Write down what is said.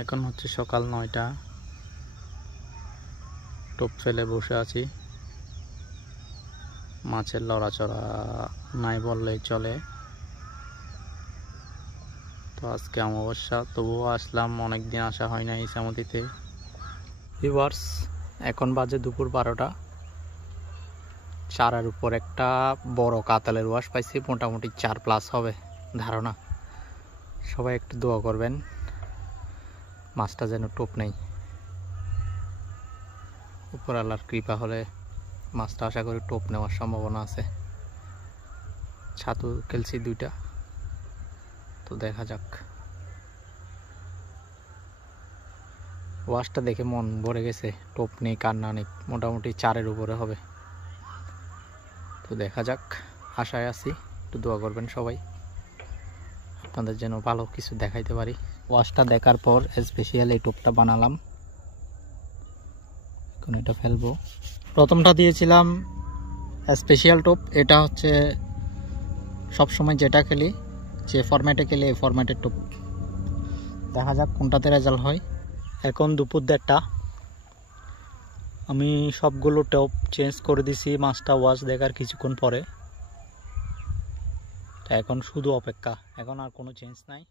এখন হচ্ছে সকাল 9টা। টোপ ফেলে বসে আছি। মাছের লড়াচড়া নাই বললেই চলে। তো আজকে অমাবস্যা, তবুও আসলাম, অনেকদিন আসা হয় না ইছামতিতে। ভিউয়ার্স, এখন বাজে দুপুর 12টা। চারের উপর একটা বড় কাতালের ওয়াশ পাইছি, মোটামুটি 4+ হবে ধারণা। সবাই একটু দোয়া করবেন মাছটা যেন টোপ নেই। উপর আল্লাহর কৃপা হলে মাছটা আশা করি টোপ নেওয়ার সম্ভাবনা আছে। ছাতু খেলছি 2টা, তো দেখা যাক। ওয়াশটা দেখে মন ভরে গেছে, টোপ নেই কার না নেই, মোটামুটি 4-এর উপরে হবে। তো দেখা যাক, আশায় আছি, একটু দোয়া করবেন সবাই, আপনাদের যেন ভালো কিছু দেখাইতে পারি। ওয়াশটা দেখার পর স্পেশাল এই টোপটা বানালাম। এখন এটা ফেলবো। প্রথমটা দিয়েছিলাম স্পেশাল টোপ, এটা হচ্ছে সবসময় যেটা খেলি, যে ফরম্যাটে খেলি এই ফরম্যাটের টোপ। দেখা যাক কোনটাতে রেজাল্ট হয়। এখন দুপুর 1:30। আমি সবগুলো টোপ চেঞ্জ করে দিছি মাছটা ওয়াশ দেখার কিছুক্ষণ পরে। এখন শুধু অপেক্ষা, এখন আর কোনো চেঞ্জ নাই।